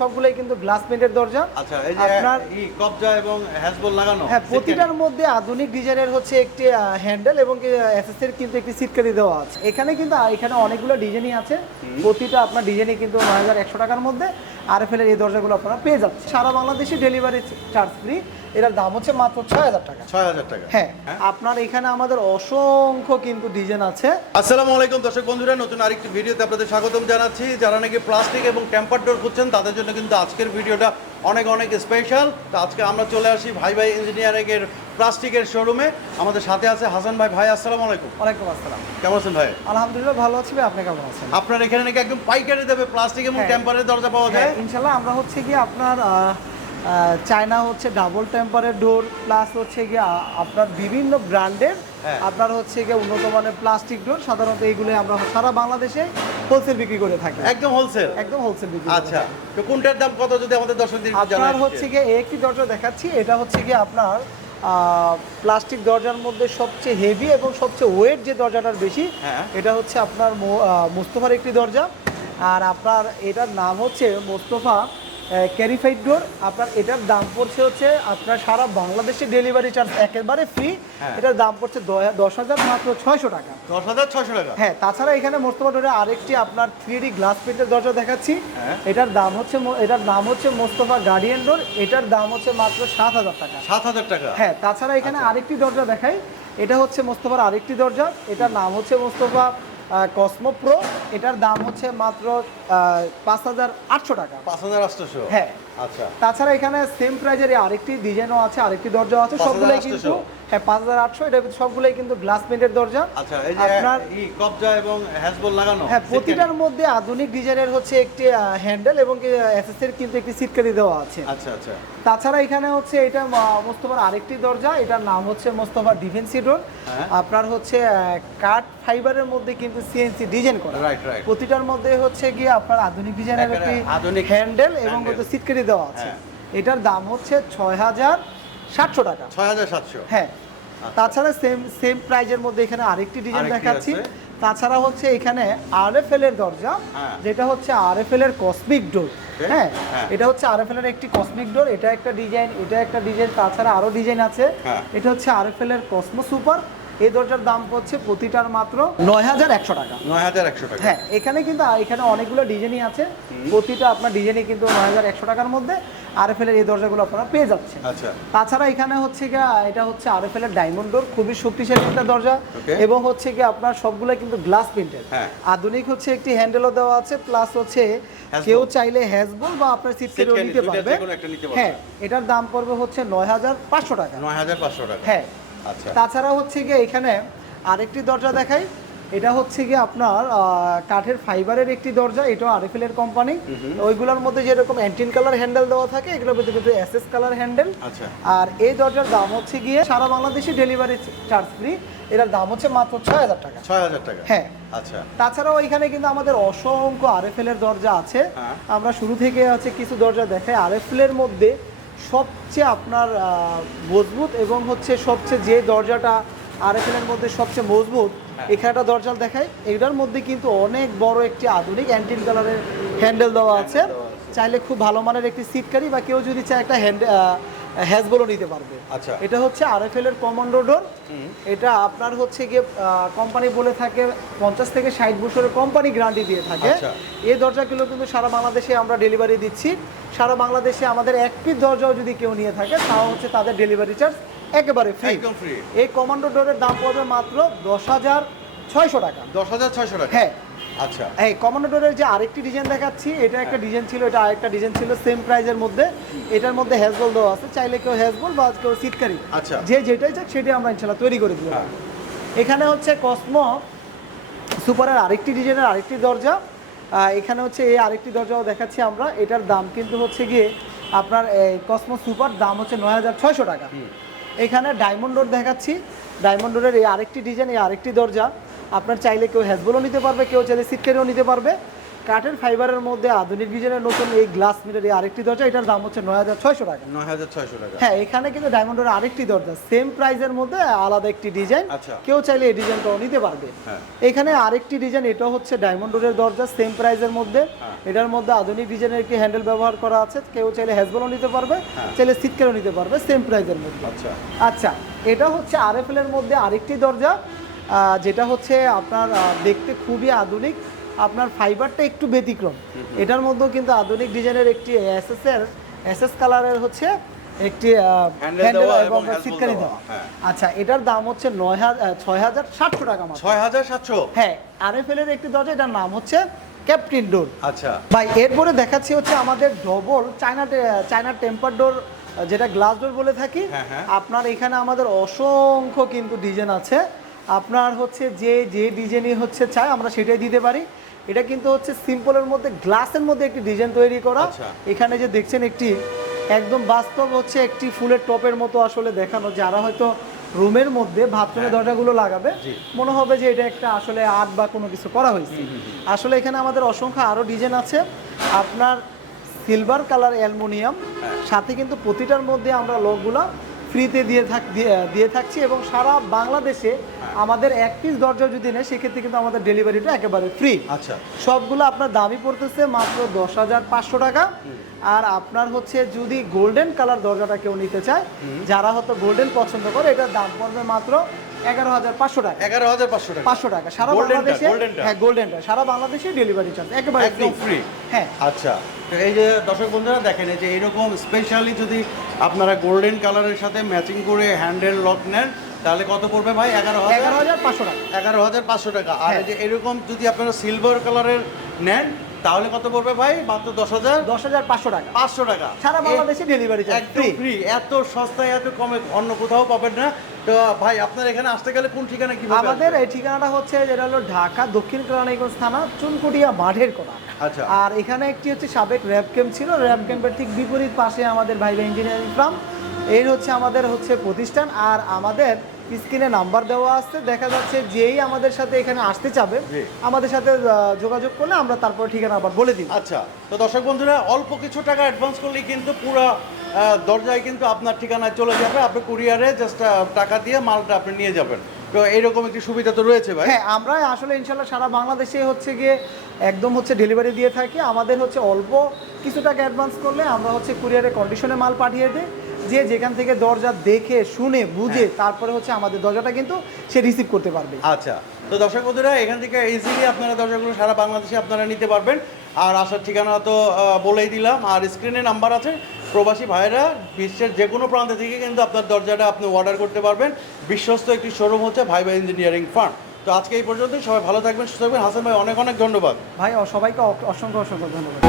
সবগুলোই কিন্তু গ্লাস প্রিন্টের দরজা। আচ্ছা এই যে আপনার কবজা এবং হ্যাজবল লাগানো হ্যাঁ প্রতিটার মধ্যে আধুনিক ডিজাইনের হচ্ছে একটি হ্যান্ডেল এবং এসএসের কিন্তু একটি সিটকারি দেওয়া আছে। এখানে কিন্তু এখানে অনেকগুলো ডিজাইনই আছে। প্রতিটা আপনার ডিজাইনই কিন্তু নয় হাজার একশো টাকার মধ্যে। আর এফ এর এই দরজাগুলো আপনারা পেয়ে যাচ্ছেন সারা বাংলাদেশে ডেলিভারি চার্জ ফ্রি এটার দাম হচ্ছে মাত্র ছয় হাজার টাকা। ছয় হাজার টাকা। হ্যাঁ। আপনার এখানে আমাদের অসংখ্য কিন্তু ডিজাইন আছে। আসসালামু আলাইকুম দর্শক বন্ধুরা নতুন আরেকটি ভিডিওতে আপনাদের স্বাগতম জানাচ্ছি। যারা নাকি প্লাস্টিক এবং টেম্পার ডোর খুঁজছেন তাদের জন্য কিন্তু আজকের ভিডিওটা অনেক অনেক স্পেশাল তো আজকে আমরা চলে আসি ভাই ভাই ইঞ্জিনিয়ারিংয়ের প্লাস্টিকের শোরুমে আমাদের সাথে আছে হাসান ভাই। ভাই আসসালাম আলাইকুম। ওয়ালাইকুম আসসালাম। কেমন আছেন ভাই? আলহামদুলিল্লাহ ভালো আছি ভাই। আপনি কেমন আছেন? আপনার এখানে নাকি একদম পাইকারি দেবে প্লাস্টিক এবং ট্যাম্পারের টেম্পারের দরজা পাওয়া যায়? হ্যাঁ ইনশাল্লাহ আমরা হচ্ছে কি আপনার চায়না হচ্ছে ডাবল টেম্পারের ডোর প্লাস হচ্ছে গিয়ে আপনার বিভিন্ন ব্র্যান্ডের হ্যাঁ। আপনার হচ্ছে গিয়ে উন্নত মানের প্লাস্টিক ডোর সাধারণত এইগুলো আমরা সারা বাংলাদেশে হোলসেল বিক্রি করে থাকি। একদম হোলসেল একদম হোলসেল বিক্রি আচ্ছা। তো কোনটার দাম কত যদি আমাদের দর্শকদের আপনার হচ্ছে কি একটি দরজা দেখাচ্ছি এটা হচ্ছে গিয়ে আপনার প্লাস্টিক দরজার মধ্যে সবচেয়ে হেভি এবং সবচেয়ে ওয়েট যে দরজাটার বেশি হ্যাঁ। এটা হচ্ছে আপনার মোস্তফার একটি দরজা। আর আপনার এটার নাম হচ্ছে মোস্তফা ক্যারিফাইড ডোর আপনার এটার দাম পড়ছে হচ্ছে আপনার সারা বাংলাদেশে ডেলিভারি চার্জ একেবারে ফ্রি হ্যাঁ। এটার দাম পড়ছে দশ হাজার মাত্র ছয়শো টাকা। দশ হাজার ছয়শো টাকা? হ্যাঁ তাছাড়া এখানে মোস্তফা ডোরে আরেকটি আপনার থ্রি ডি গ্লাস প্রিন্টের দরজা দেখাচ্ছি। হ্যাঁ। এটার দাম হচ্ছে এটার নাম হচ্ছে মোস্তফা গার্ডিয়ান ডোর এটার দাম হচ্ছে মাত্র সাত হাজার টাকা। সাত হাজার টাকা? আচ্ছা। হ্যাঁ তাছাড়া এখানে আরেকটি দরজা দেখাই। এটা হচ্ছে মোস্তফার আরেকটি দরজা। এটার নাম হচ্ছে মোস্তফা কসমো প্রো এটার দাম হচ্ছে মাত্র পাঁচ হাজার আটশো টাকা। পাঁচ হাজার আটশোশো হ্যাঁ। আচ্ছা। তাছাড়া এখানে সেম প্রাইজের আরেকটি ডিজাইনও আছে আরেকটি দরজা আছে 5,800 সবগুলোই কিন্তু হ্যাঁ পাঁচ হাজার আটশো এটা সবগুলোই কিন্তু গ্লাস প্রিন্টের দরজা। আচ্ছা এই যে আপনার কবজা এবং হ্যাজবল লাগানো হ্যাঁ প্রতিটার মধ্যে আধুনিক ডিজাইনের হচ্ছে একটি হ্যান্ডেল এবং এসএসের কিন্তু একটি সিটকারি দেওয়া আছে। আচ্ছা আচ্ছা। তাছাড়া এখানে হচ্ছে এটা মোস্তফার আরেকটি দরজা এটার নাম হচ্ছে মোস্তফা ডিফেন্সি ডোর। আপনার হচ্ছে কাঠ ফাইবারের মধ্যে কিন্তু সিএনসি ডিজাইন করা। রাইট রাইট প্রতিটার মধ্যে হচ্ছে গিয়ে আপনার আধুনিক ডিজাইনের একটি আধুনিক হ্যান্ডেল এবং। সিটকারি দেওয়া আছে। হ্যাঁ। এটার দাম হচ্ছে ছয় হাজার সাতশো টাকা। ছয় হাজার সাতশো। হ্যাঁ। তাছাড়া সেম সেম প্রাইজের মধ্যে এখানে আরেকটি ডিজাইন দেখাচ্ছি। তাছাড়া হচ্ছে এখানে আরএফএল এর দরজা হ্যাঁ। যেটা হচ্ছে আরএফএল এর কসমিক ডোর হ্যাঁ। হ্যাঁ। এটা হচ্ছে আরএফএল এর একটি কসমিক ডোর এটা একটা ডিজাইন এটা একটা ডিজাইন তাছাড়া আরও ডিজাইন আছে। এটা হচ্ছে আরএফএল এর কসমো সুপার এই দরজার দাম পড়ছে প্রতিটার মাত্র নয় হাজার একশো টাকা। নয় হাজার একশো টাকা। হ্যাঁ এখানে কিন্তু এখানে অনেকগুলো ডিজাইনই আছে। প্রতিটা আপনার ডিজাইনই কিন্তু নয় হাজার একশো টাকার মধ্যে। আরএফএল এর এই দরজাগুলো আপনারা পেয়ে যাচ্ছেন। আচ্ছা। তাছাড়া এখানে হচ্ছে গিয়ে এটা হচ্ছে আরএফএল এর ডায়মন্ড ডোর খুবই শক্তিশালী একটা দরজা। এবং হচ্ছে কি আপনার সবগুলো কিন্তু গ্লাস প্রিন্টেড হ্যাঁ। আধুনিক হচ্ছে একটি হ্যান্ডেলও দেওয়া আছে প্লাস হচ্ছে কেউ চাইলে হ্যাজবল বা আপনার সিট নিতে পারবে। হ্যাঁ এটার দাম পড়বে হচ্ছে নয় হাজার পাঁচশো টাকা। নয় হাজার পাঁচশো টাকা। হ্যাঁ তাছাড়া হচ্ছে গিয়ে এখানে আরেকটি দরজা দেখাই। এটা হচ্ছে গিয়ে আপনার কাঠের ফাইবারের একটি দরজা এটাও আরএফএল এর কোম্পানি। ওইগুলোর মধ্যে যেরকম অ্যান্টিন কালার হ্যান্ডেল দেওয়া থাকে এগুলোর মধ্যে কিন্তু এসএস কালার হ্যান্ডেল। আচ্ছা। আর এই দরজার দাম হচ্ছে গিয়ে সারা বাংলাদেশে ডেলিভারি চার্জ ফ্রি। এটার দাম হচ্ছে মাত্র ছয় হাজার টাকা। ছয় হাজার টাকা? হ্যাঁ। আচ্ছা। তাছাড়াও এখানে কিন্তু আমাদের অসংখ্য আরএফএল এর দরজা আছে। হ্যাঁ। আমরা শুরু থেকে হচ্ছে কিছু দরজা দেখাই। আরএফএল এর মধ্যে সবচেয়ে আপনার মজবুত এবং হচ্ছে সবচেয়ে যে দরজাটা আর এর মধ্যে সবচেয়ে মজবুত এখানেটা এখানে একটা দরজা দেখায় এটার মধ্যে কিন্তু অনেক বড় একটি আধুনিক অ্যান্টিন কালারের হ্যান্ডেল দেওয়া আছে। দেওয়া আছে। চাইলে খুব ভালো মানের একটি সিটকারি বা কেউ যদি চায় একটা হ্যান্ড হ্যাজবলও নিতে পারবে। আচ্ছা। এটা হচ্ছে আরএফএল এর কমান্ডো ডোর এটা আপনার হচ্ছে গিয়ে কোম্পানি বলে থাকে পঞ্চাশ থেকে ষাট বছরের কোম্পানি গ্যারান্টি দিয়ে থাকে। আচ্ছা। এই দরজাগুলো কিন্তু সারা বাংলাদেশে আমরা ডেলিভারি দিচ্ছি। সারা বাংলাদেশে আমাদের এক পিস দরজাও যদি কেউ নিয়ে থাকে তাও হচ্ছে তাদের ডেলিভারি চার্জ একেবারে ফ্রি এই কমান্ডো ডোরের দাম পড়বে মাত্র দশ হাজার ছয়শো টাকা। দশ হাজার ছয়শো টাকা। হ্যাঁ। আচ্ছা। এই কমান্ডো ডোরের যে আরেকটি ডিজাইন দেখাচ্ছি এটা একটা ডিজাইন ছিল এটা আরেকটা ডিজাইন ছিল সেম প্রাইজের মধ্যে। এটার মধ্যে হ্যাজবল দেওয়া আছে চাইলে কেউ হ্যাজবল বা কেউ সিটকারি আচ্ছা। যে যেটাই চাক সেটাই আমরা ইনশাল্লাহ তৈরি করে দিব। হ্যাঁ। এখানে হচ্ছে কসমো সুপারের আরেকটি ডিজাইনের আরেকটি দরজা। এখানে হচ্ছে এই আরেকটি দরজাও দেখাচ্ছি আমরা। এটার দাম কিন্তু হচ্ছে গিয়ে আপনার কসমো সুপার দাম হচ্ছে নয় হাজার ছয়শো টাকা। এখানে ডায়মন্ড ডোর দেখাচ্ছি। ডায়মন্ড ডোরের এই আরেকটি ডিজাইন এই আরেকটি দরজা। আপনার চাইলে কেউ হ্যাজবলও নিতে পারবে কেউ চাইলে সিটকেরিও নিতে পারবে কাঠের ফাইবারের মধ্যে আধুনিক ডিজাইনের নতুন এই গ্লাস মিটার আরেকটি দরজা এটার দাম হচ্ছে নয় হাজার ছয়শো টাকা নয় হাজার ছয়শো টাকা হ্যাঁ এখানে কিন্তু ডায়মন্ডের আরেকটি দরজা সেম প্রাইজের মধ্যে আলাদা একটি ডিজাইন আচ্ছা। কেউ চাইলে এই ডিজাইনটাও নিতে পারবে হ্যাঁ। এখানে আরেকটি ডিজাইন এটা হচ্ছে ডায়মন্ড ডোরের দরজা সেম প্রাইজের মধ্যে হ্যাঁ। এটার মধ্যে আধুনিক ডিজাইনের একটি হ্যান্ডেল ব্যবহার করা আছে কেউ চাইলে হ্যাজবলও নিতে পারবে হ্যাঁ। চাইলে সিটকেও নিতে পারবে সেম প্রাইজের মধ্যে আচ্ছা আচ্ছা এটা হচ্ছে আরএফএল এর মধ্যে আরেকটি দরজা যেটা হচ্ছে আপনার দেখতে খুবই আধুনিক। আপনার ফাইবারটা একটু ব্যতিক্রম। এটার মধ্যেও কিন্তু আধুনিক ডিজাইনের একটি এসএস এর এসএস কালারের হচ্ছে একটি হ্যান্ডেল দেওয়া এবং এবং সিটকারি দেওয়া, দেওয়া। হ্যাঁ। আচ্ছা এটার দাম হচ্ছে নয় হাজার ছয় হাজার সাতশো টাকা মাত্র। ছয় হাজার সাতশো? হ্যাঁ আরএফএল এর একটি দরজা এটার নাম হচ্ছে ক্যাপ্টিন ডোর আচ্ছা। ভাই এরপরে দেখাচ্ছি হচ্ছে আমাদের double China China temper door যেটা গ্লাস ডোর বলে থাকি। হ্যাঁ, হ্যাঁ। আপনার এখানে আমাদের অসংখ্য কিন্তু ডিজাইন আছে। আপনার হচ্ছে যে যে ডিজাইনই হচ্ছে চায় আমরা সেটাই দিতে পারি। এটা কিন্তু হচ্ছে সিম্পলের মধ্যে গ্লাসের মধ্যে একটি ডিজাইন তৈরি করা। আচ্ছা। এখানে যে দেখছেন একটি একদম বাস্তব হচ্ছে একটি ফুলের টপের মতো আসলে দেখানো যারা হয়তো রুমের মধ্যে বাথরুমের দরজাগুলো লাগাবে মনে হবে যে এটা একটা আসলে আর্ট বা কোনো কিছু করা হয়েছে। আসলে এখানে আমাদের অসংখ্য আরও ডিজাইন আছে। আপনার সিলভার কালার অ্যালুমিনিয়াম সাথে কিন্তু প্রতিটার মধ্যে আমরা লকগুলো ফ্রিতে দিয়ে থাক দিয়ে- থাকছি এবং সারা বাংলাদেশে আমাদের এক পিস দরজা যদি নেয় সেক্ষেত্রে কিন্তু আমাদের ডেলিভারিটা একেবারে ফ্রি আচ্ছা। সবগুলো আপনার দামি পড়তেছে মাত্র দশ হাজার পাঁচশো টাকা। আর আপনার হচ্ছে যদি গোল্ডেন কালার দরজাটা কেউ নিতে চায় যারা হয়তো গোল্ডেন পছন্দ করে এটার দাম পড়বে মাত্র এগারো হাজার পাঁচশো টাকা। এগারো হাজার পাঁচশো টাকা। পাঁচশো টাকা। সারা বাংলাদেশে হ্যাঁ গোল্ডেনটা সারা বাংলাদেশে ডেলিভারি চার্জ একেবারে একদম ফ্রি হ্যাঁ। আচ্ছা। তো এই যে দর্শক বন্ধুরা দেখেন এই যে এরকম স্পেশালি যদি আপনারা গোল্ডেন কালারের সাথে ম্যাচিং করে হ্যান্ডেল লক নেন তাহলে কত পড়বে ভাই? এগারো হাজার? এগারো হাজার পাঁচশো টাকা। এগারো হাজার পাঁচশো টাকা। আর হ্যাঁ। এই যে এরকম যদি আপনারা সিলভার কালারের নেন তাহলে কত পড়বে ভাই? মাত্র দশ হাজার? দশ হাজার পাঁচশো টাকা। পাঁচশো টাকা। সারা বাংলাদেশে ডেলিভারি চার্জ ফ্রি এত সস্তায় এত কমে অন্য কোথাও পাবেন না। তো ভাই আপনার এখানে আসতে গেলে কোন ঠিকানা কি আমাদের এই ঠিকানাটা হচ্ছে যেটা হলো ঢাকা দক্ষিণ কেরানীগঞ্জ থানা চুনকুটিয়া মাঠের কোনা। আচ্ছা। আর এখানে একটি হচ্ছে সাবেক র্যাব ক্যাম্প ছিল। র্যাব ক্যাম্পের ঠিক বিপরীত পাশে আমাদের ভাইবা ইঞ্জিনিয়ারিং ফার্ম এই হচ্ছে আমাদের হচ্ছে প্রতিষ্ঠান। আর আমাদের স্ক্রিনে নাম্বার দেওয়া আছে দেখা যাচ্ছে যেই আমাদের সাথে এখানে আসতে চাবে আমাদের সাথে যোগাযোগ করলে আমরা তারপর ঠিকানা আবার বলে দিই আচ্ছা তো দর্শক বন্ধুরা অল্প কিছু টাকা অ্যাডভান্স করলেই কিন্তু পুরো দরজায় কিন্তু আপনার ঠিকানায় চলে যাবে। আপনি কুরিয়ারে জাস্ট টাকা দিয়ে মালটা আপনি নিয়ে যাবেন। তো এইরকম একটি সুবিধা তো রয়েছে ভাই? হ্যাঁ আমরা আসলে ইনশাল্লাহ সারা বাংলাদেশে হচ্ছে গিয়ে একদম হচ্ছে ডেলিভারি দিয়ে থাকি। আমাদের হচ্ছে অল্প কিছু টাকা অ্যাডভান্স করলে আমরা হচ্ছে কুরিয়ারে কন্ডিশনে মাল পাঠিয়ে দিই। যে যেখান থেকে দরজা দেখে শুনে বুঝে তারপরে হচ্ছে আমাদের দরজাটা কিন্তু সে রিসিভ করতে পারবে। আচ্ছা তো দর্শক বন্ধুরা এখান থেকে ইজিলি আপনারা দরজাগুলো সারা বাংলাদেশে আপনারা নিতে পারবেন। আর আসার ঠিকানা তো বলেই দিলাম। আর স্ক্রিনে নাম্বার আছে। প্রবাসী ভাইরা বিশ্বের যে কোনো প্রান্ত থেকে কিন্তু আপনার দরজাটা আপনি অর্ডার করতে পারবেন। বিশ্বস্ত একটি শোরুম হচ্ছে ভাই ভাই ইঞ্জিনিয়ারিং ফার্ম তো আজকে এই পর্যন্তই। সবাই ভালো থাকবেন সুস্থ থাকবেন। হাসান ভাই অনেক অনেক ধন্যবাদ। ভাই সবাইকে অসংখ্য অসংখ্য ধন্যবাদ।